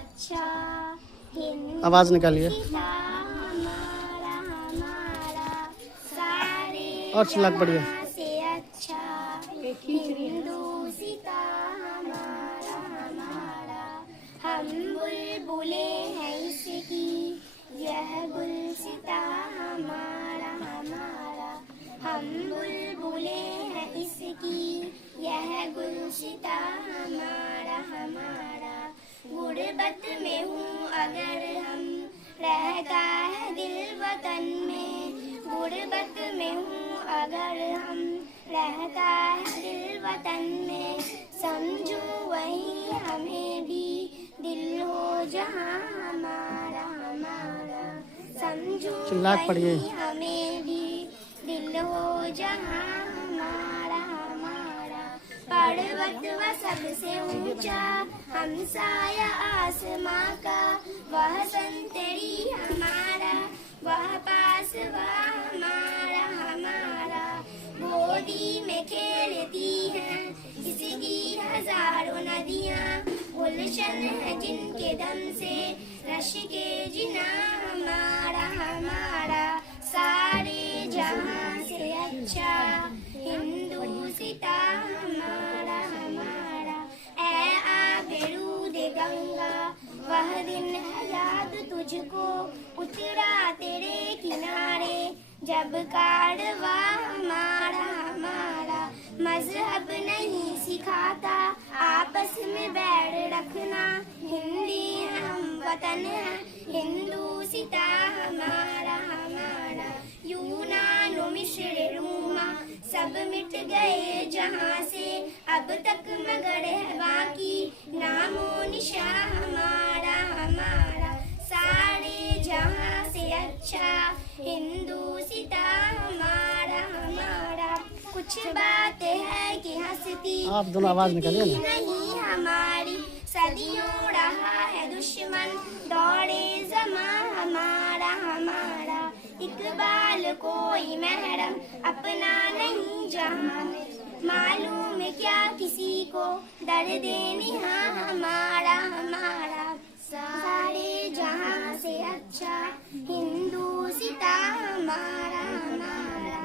अच्छा, हिंदू आवाज निकालिए सीता हमारा हमारा, सारे और चिल्ला के पढ़िए। जहां से अच्छा, हिंदू सीता हमारा हमारा। हम बुलबुले हैं इसकी, यह गुलसिता हमारा हमारा। हम बुलबुले हैं इसकी, यह गुलसिता हमारा हमारा। गुरबत में हूँ अगर हम, रहता है दिल वतन में। गुरबत में हूँ अगर हम, रहता है दिल वतन में। समझो वही हमें भी, दिल हो जहाँ हमारा हमारा। समझो चिल्ला के पढ़िए। वही हमें भी, दिल हो जहाँ हमारा हमारा। पर्वत व सबसे ऊंचा, हमसाया आसमां का, वह संतरी हमारा, वह पास वह हमारा हमारा। गोदी में खेलती हैं इसकी हजारों नदियाँ, गुलशन है जिनके दम से रश के जिना हमारा हमारा। सारे जहां से अच्छा, हिंदू सीता हमारा हमारा। ऐ आबरूद गंगा, वह दिन है याद तुझको, उतरा तेरे किनारे जब कारवा हमारा हमारा। मजहब नहीं सिखाता आपस में बैर रखना, हिंदी है हम वतन है हिंदू सीता हमारा हमारा। यूनान मिस्र रोमा सब मिट गए जहाँ से, अब तक मगर है बाकी नामो निशा हमारा हमारा। सारे जहाँ से अच्छा, हिंदू सीता हमारा हमारा। कुछ बात है कि हंसती आप दोनों आवाज निकालिए ना। नहीं हमारी, सदियों रहा है दुश्मन, दौड़े जमा हमारा हमारा। इकबाल कोई महरम अपना नहीं जहाँ में, मालूम है क्या किसी को दर्द निहा हमारा हमारा। सारे जहाँ से अच्छा, हिंदू सीता हमारा हमारा।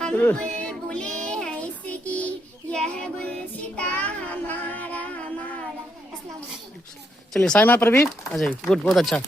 हम बुलबुले हैं इसकी, यह गुलसिता हमारा हमारा। अस्सलाम वालेकुम। चलिए साइमा प्रवीण अजय, गुड, बहुत अच्छा।